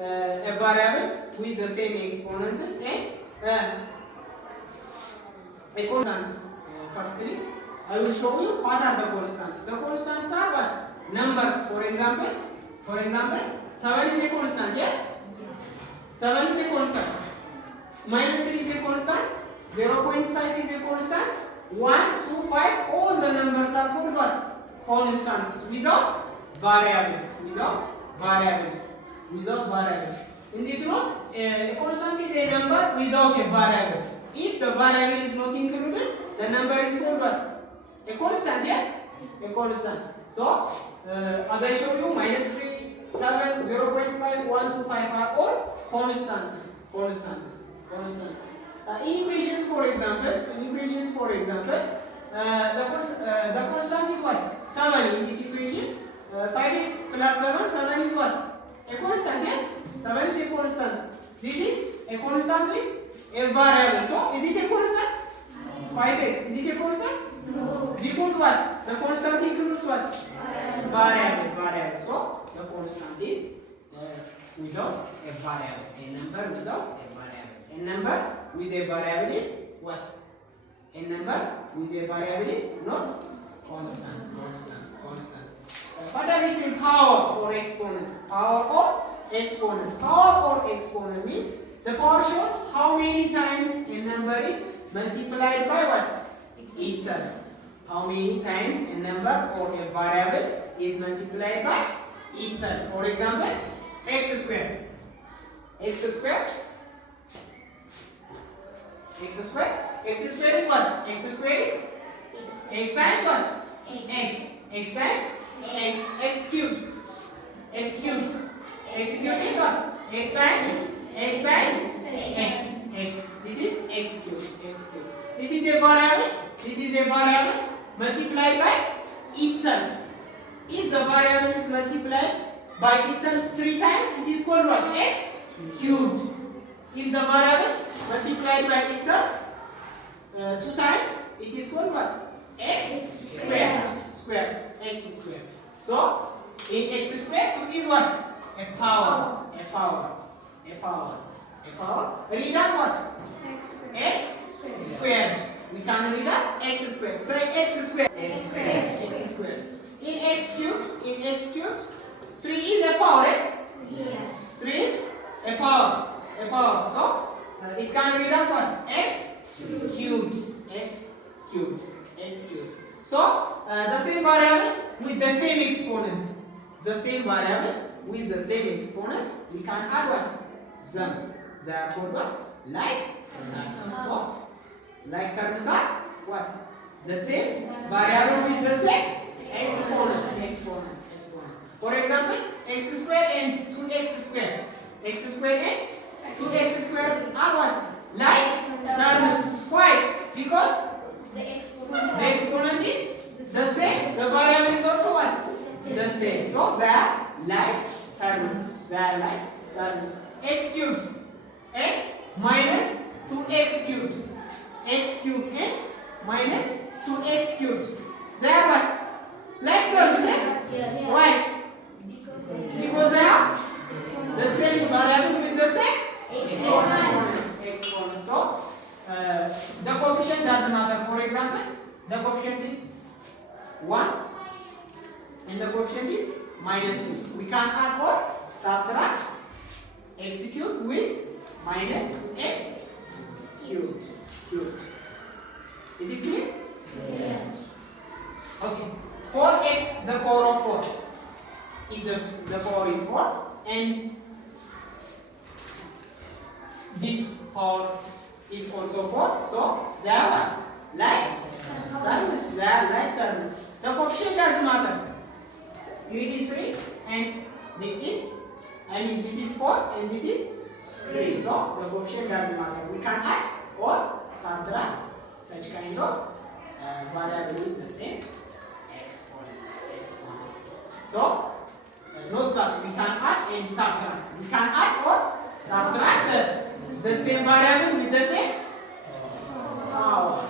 a variables with the same exponents and a constants. Firstly, I will show you what are the constants. The constants are what? Numbers. For example, 7 is a constant. Yes? 7 is a constant. Minus 3 is a constant. 0.5 is a constant. 1, 2, 5. All the numbers are called what? Constants. Without variables. In this note, a constant is a number without a variable. If the variable is not included, the number is called what? A constant, yes? A constant. So, as I showed you, minus 3, 7, 0.5, 1, 2, 5 are all constants. In equations, for example, the constant is what? 7 in this equation. 5x plus 7 is what? A constant, yes? 7 is a constant. This is a constant with a variable. So, is it a constant? 5x. Is it a constant? No. Because what? The constant includes what? Variable. So, the constant is without a variable. A number without a variable. A number with a variable is what? A number with a variable is not constant. What does it mean? Power or exponent? Power or exponent means the power shows how many times a number is multiplied by what? Itself. How many times a number or a variable is multiplied by itself. For example, x square. X square is what? X square is x times what? X times x cubed. X cubed is what? X times x. This is x cubed. This is a variable multiplied by itself. If the variable is multiplied by itself 3 times, it is called what? X cubed. If the variable multiplied by itself 2 times, it is called what? X squared. X squared. So, in x squared, it is what? A power. Read as what? X squared. We can read as x squared. Say x squared. X squared. In x cubed, 3 is a power, yes? Yes. 3 is a power. So, it can read as what? X cubed. So, the same variable with the same exponent. We can add what? Them. They are called what? Like terms. So, like terms are what? The same variable with the same exponent. For example, x squared and 2x squared. X squared and 2x squared are what? Like terms. Why? Because The the exponent is the same. The variable is also what? The same. So they are like terms. X cubed and minus 2x cubed. X cubed and minus 2x cubed. They are what? Like terms, yes? Yes. Why? Because they are the same variable with the same exponent. So, the coefficient doesn't matter. For example, the coefficient is 1 and the coefficient is minus 2. We can add or subtract x cubed with minus x cubed. Is it clear? Yes. Okay. 4x, the power of 4. If the power is 4 and this power is also 4, so they are what? Like terms. They are like terms. The coefficient doesn't matter. Unit is 3 and this is 4 and this is 3. So the coefficient doesn't matter. We can add or subtract such kind of variable is the same exponent. So note that we can add and subtract. We can add or subtract the same variable with the same power.